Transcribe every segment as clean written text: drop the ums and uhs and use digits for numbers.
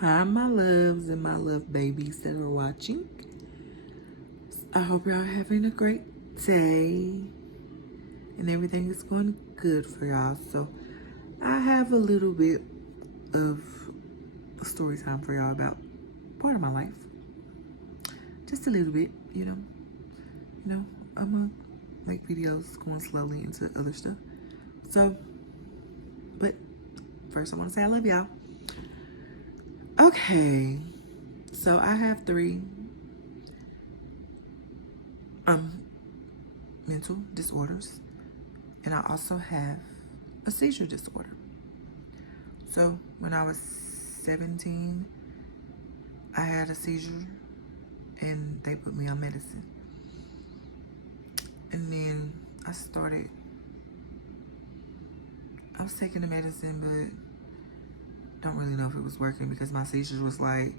Hi, my loves and my love babies that are watching. I hope y'all having a great day and everything is going good for y'all. So, I have a little bit of a story time for y'all about part of my life. Just a little bit, I'm gonna make videos going slowly into other stuff. So, but first, I want to say I love y'all. Okay, so I have three um mental disorders, and I also have a seizure disorder. So when I was 17, I had a seizure and they put me on medicine. And then I was taking the medicine, but don't really know if it was working because my seizures was like,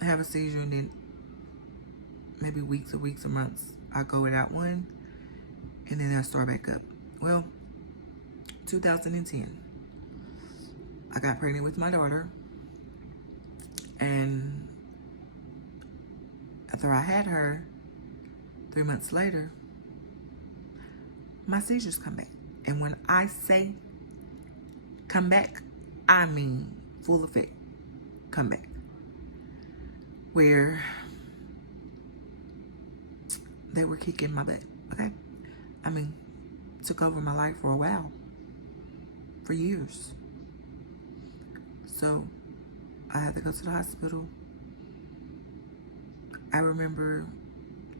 I have a seizure and then maybe weeks or months, I go without one and then they'll start back up. Well, 2010, I got pregnant with my daughter, and after I had her, 3 months later, my seizures come back. And when I say come back, I mean full effect come back. Where they were kicking my butt, okay? I mean, took over my life for a while, for years. So I had to go to the hospital. I remember,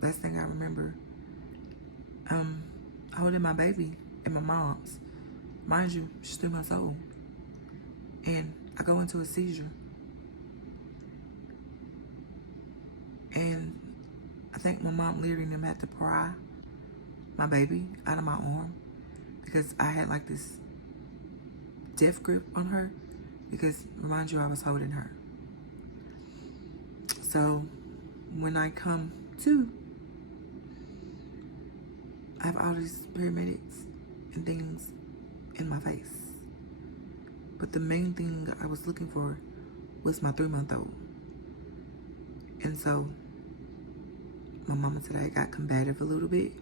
last thing I remember, holding my baby in my mom's. Mind you, she's 3 months old. And I go into a seizure. And I think my mom literally had to pry my baby out of my arm because I had like this death grip on her because, remind you, I was holding her. So when I come to, I have all these paramedics and things in my face. But the main thing I was looking for was my 3-month-old. And so my mama today got combative a little bit.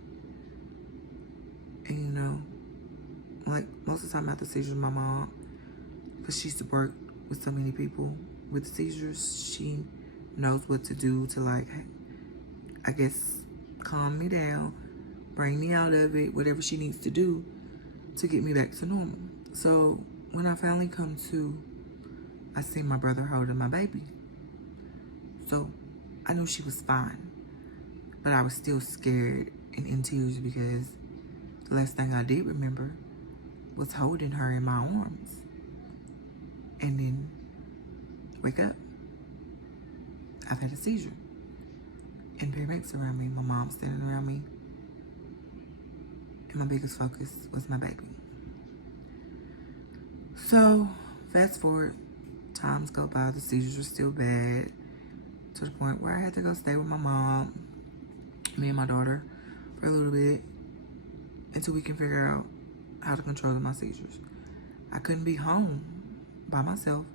And like most of the time after seizures, my mom, because she used to work with so many people with seizures, she knows what to do to, like, I guess, calm me down, bring me out of it, whatever she needs to do to get me back to normal. So when I finally come to, I see my brother holding my baby. So I knew she was fine, but I was still scared and in tears because the last thing I did remember was holding her in my arms. And then wake up, I've had a seizure. And paramedics around me, my mom standing around me. And my biggest focus was my baby. So fast forward, times go by, the seizures were still bad to the point where I had to go stay with my mom, me and my daughter, for a little bit until we can figure out how to control my seizures. I couldn't be home by myself.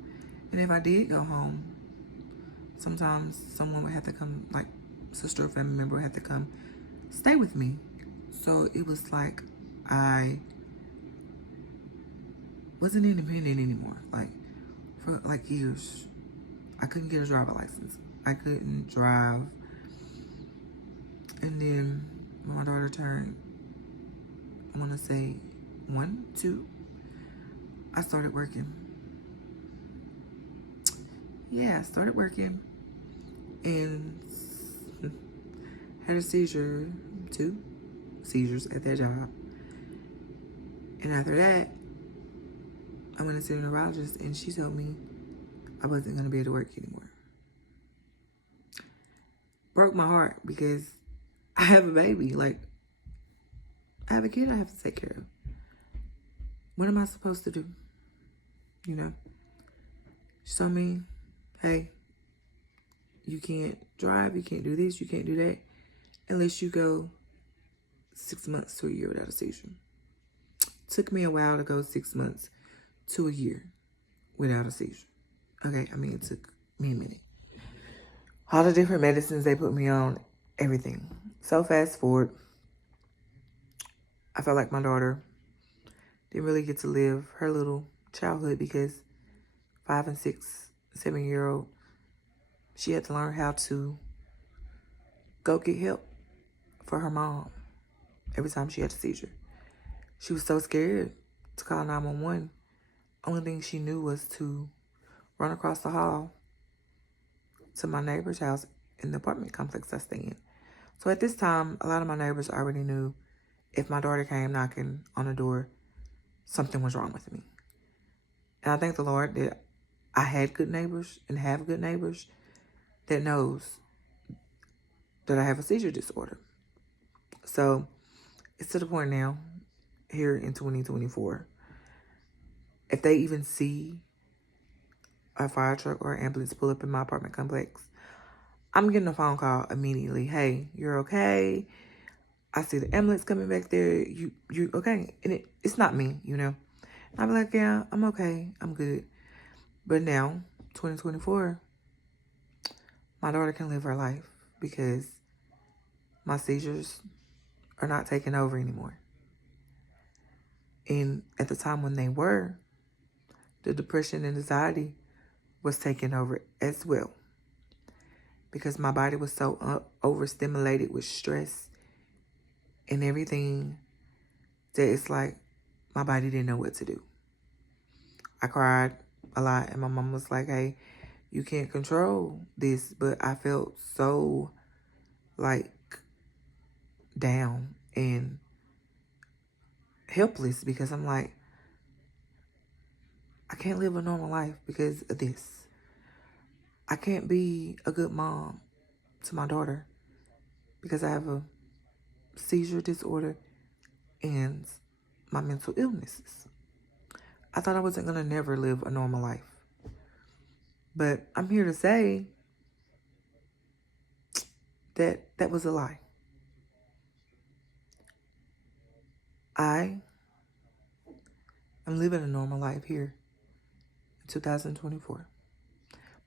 And if I did go home, sometimes someone would have to come, like sister or family member would have to come stay with me. So it was like I wasn't independent anymore. Like for like years, I couldn't get a driver license. I couldn't drive. And then when my daughter turned, I want to say 1, 2, I started working. Yeah, I started working and had a seizure, 2 seizures at that job. And after that, I went to see a neurologist and she told me I wasn't going to be able to work anymore. Broke my heart because I have a baby. Like, I have a kid I have to take care of. What am I supposed to do? She told me, hey, you can't drive, you can't do this, you can't do that, unless you go 6 months to a year without a seizure. Took me a while to go 6 months to a year without a seizure. Okay, I mean, it took me a minute. All the different medicines they put me on, everything. So fast forward, I felt like my daughter didn't really get to live her little childhood because 5 and 6, 7-year-old, she had to learn how to go get help for her mom every time she had a seizure. She was so scared to call 911. Only thing she knew was to run across the hall to my neighbor's house in the apartment complex I stay in. So at this time, a lot of my neighbors already knew if my daughter came knocking on the door, something was wrong with me. And I thank the Lord that I had good neighbors and have good neighbors that knows that I have a seizure disorder. So it's to the point now, here in 2024, if they even see a fire truck or an ambulance pull up in my apartment complex, I'm getting a phone call immediately. Hey, you're okay? I see the ambulance coming back there. You okay? And it's not me, you know. I'm like, yeah, I'm okay. I'm good. But now, 2024, my daughter can live her life because my seizures are not taking over anymore. And at the time when they were, the depression and anxiety was taking over as well. Because my body was so overstimulated with stress and everything that it's like my body didn't know what to do. I cried a lot and my mom was like, hey, you can't control this. But I felt so like down and helpless because I'm like, I can't live a normal life because of this. I can't be a good mom to my daughter because I have a seizure disorder and my mental illnesses. I thought I wasn't going to never live a normal life. But I'm here to say that that was a lie. I am living a normal life here in 2024.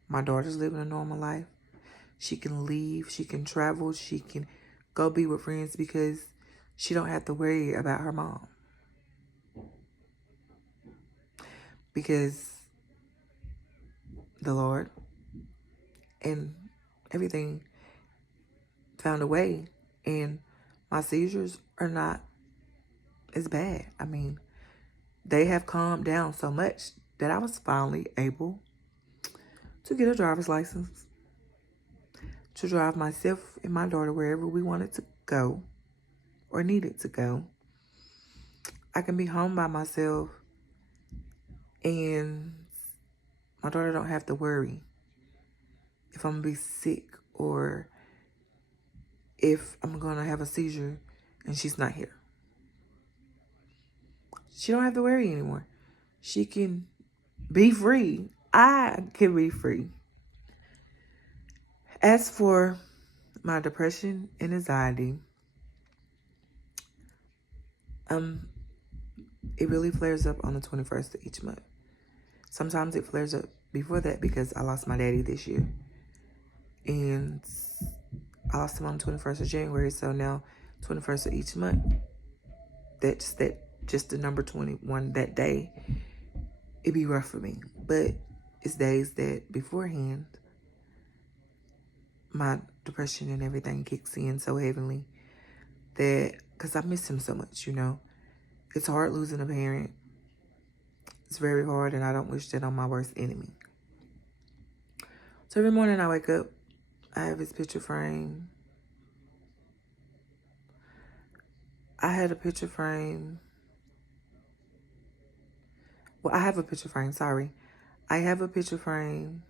My daughter's living a normal life. She can leave, she can travel, she can go be with friends because she don't have to worry about her mom. Because the Lord and everything found a way, and my seizures are not as bad. I mean, they have calmed down so much that I was finally able to get a driver's license to drive myself and my daughter wherever we wanted to go or needed to go. I can be home by myself and my daughter don't have to worry if I'm going to be sick or if I'm going to have a seizure and she's not here. She don't have to worry anymore. She can be free. I can be free. As for my depression and anxiety, it really flares up on the 21st of each month. Sometimes it flares up before that because I lost my daddy this year. And I lost him on the 21st of January, so now 21st of each month. Just the number 21 that day, it'd be rough for me. But it's days that beforehand, my depression and everything kicks in so heavily that, because I miss him so much, you know. It's hard losing a parent. It's very hard, and I don't wish that on my worst enemy. So every morning I wake up, I have his picture frame. I had a picture frame. Well, I have a picture frame, sorry. I have a picture frame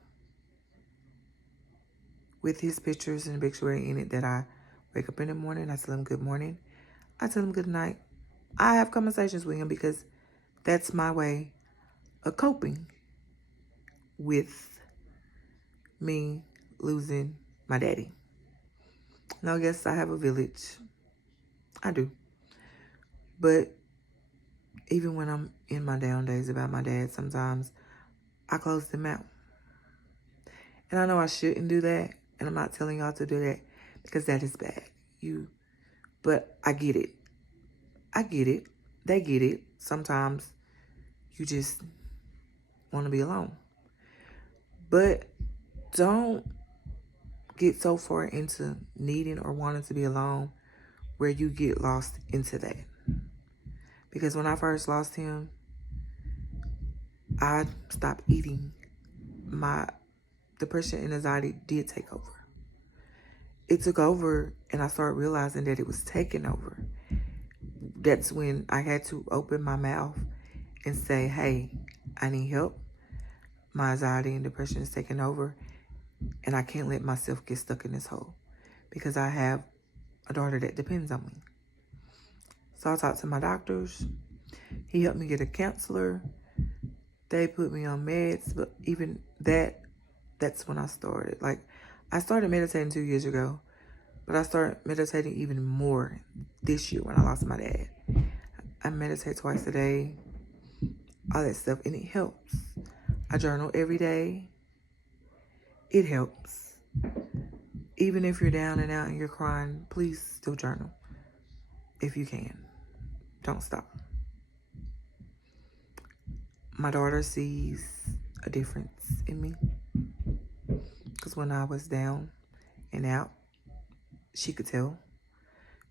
with his pictures and obituary in it that I wake up in the morning, I tell him good morning. I tell him good night. I have conversations with him because that's my way of coping with me losing my daddy. Now, yes, I have a village. I do. But even when I'm in my down days about my dad, sometimes I close them out. And I know I shouldn't do that. And I'm not telling y'all to do that because that is bad. But I get it. I get it. They get it. Sometimes you just want to be alone. But don't get so far into needing or wanting to be alone where you get lost into that. Because when I first lost him, I stopped eating. My depression and anxiety did take over. It took over, and I started realizing that it was taking over. That's when I had to open my mouth and say, hey, I need help. My anxiety and depression is taking over, and I can't let myself get stuck in this hole because I have a daughter that depends on me. So I talked to my doctors. He helped me get a counselor. They put me on meds, but even that's when I started. Like, I started meditating 2 years ago, but I started meditating even more this year when I lost my dad. I meditate twice a day, all that stuff, and it helps. I journal every day. It helps. Even if you're down and out and you're crying, please still journal if you can. Don't stop. My daughter sees a difference in me because when I was down and out, she could tell.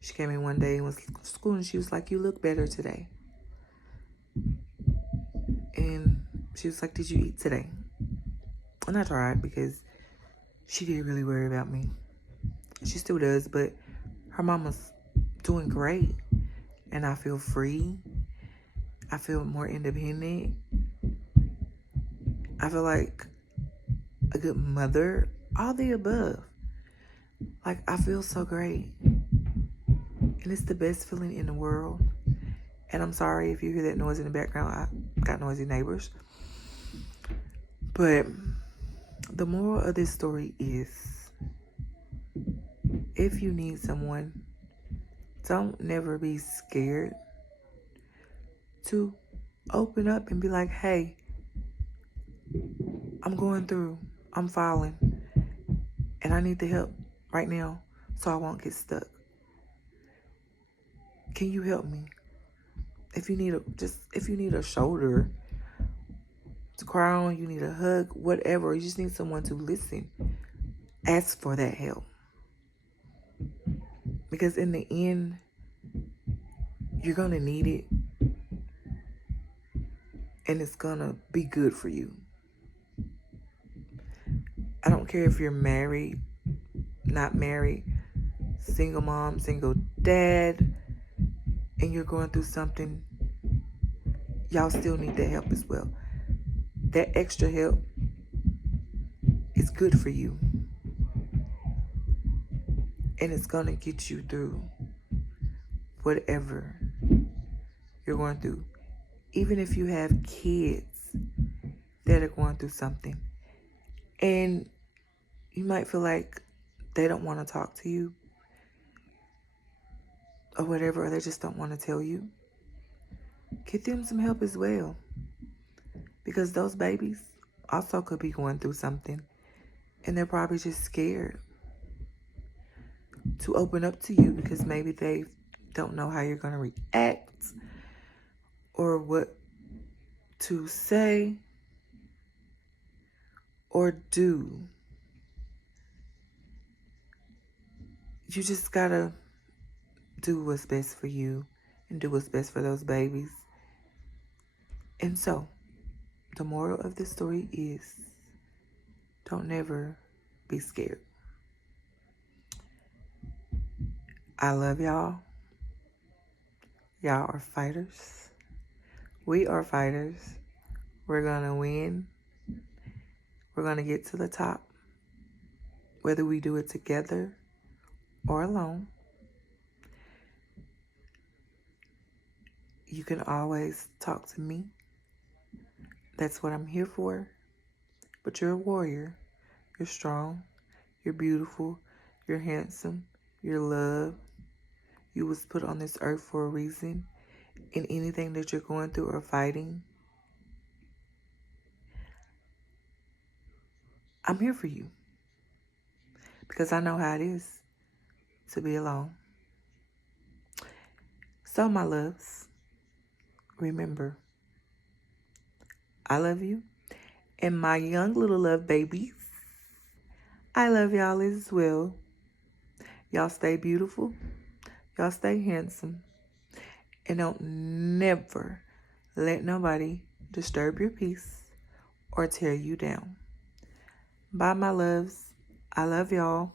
She came in one day and was at school and she was like, you look better today. And she was like, did you eat today? And I tried because she did really worry about me. She still does, but her mama's doing great. And I feel free. I feel more independent. I feel like a good mother. All the above. Like, I feel so great. And it's the best feeling in the world. And I'm sorry if you hear that noise in the background. I got noisy neighbors. But the moral of this story is, if you need someone, don't never be scared to open up and be like, hey, I'm going through, I'm falling, and I need the help right now so I won't get stuck. Can you help me? If you need a shoulder to cry on, you need a hug, whatever, you just need someone to listen. Ask for that help. Because in the end, you're going to need it. And it's going to be good for you. I don't care if you're married, not married, single mom, single dad, and you're going through something, y'all still need that help as well. That extra help is good for you. And it's going to get you through whatever you're going through. Even if you have kids that are going through something. And you might feel like they don't want to talk to you. Or whatever, or they just don't want to tell you. Get them some help as well. Because those babies also could be going through something. And they're probably just scared to open up to you because maybe they don't know how you're going to react or what to say or do. You just got to do what's best for you and do what's best for those babies. And so, the moral of this story is, don't never be scared. I love y'all. Y'all are fighters. We are fighters. We're going to win. We're going to get to the top. Whether we do it together or alone. You can always talk to me. That's what I'm here for. But you're a warrior. You're strong. You're beautiful. You're handsome. You're loved. You was put on this earth for a reason. And anything that you're going through or fighting, I'm here for you because I know how it is to be alone. So, my loves, remember, I love you. And my young little love babies, I love y'all as well. Y'all stay beautiful. Y'all stay handsome. And don't never let nobody disturb your peace or tear you down. Bye, my loves. I love y'all.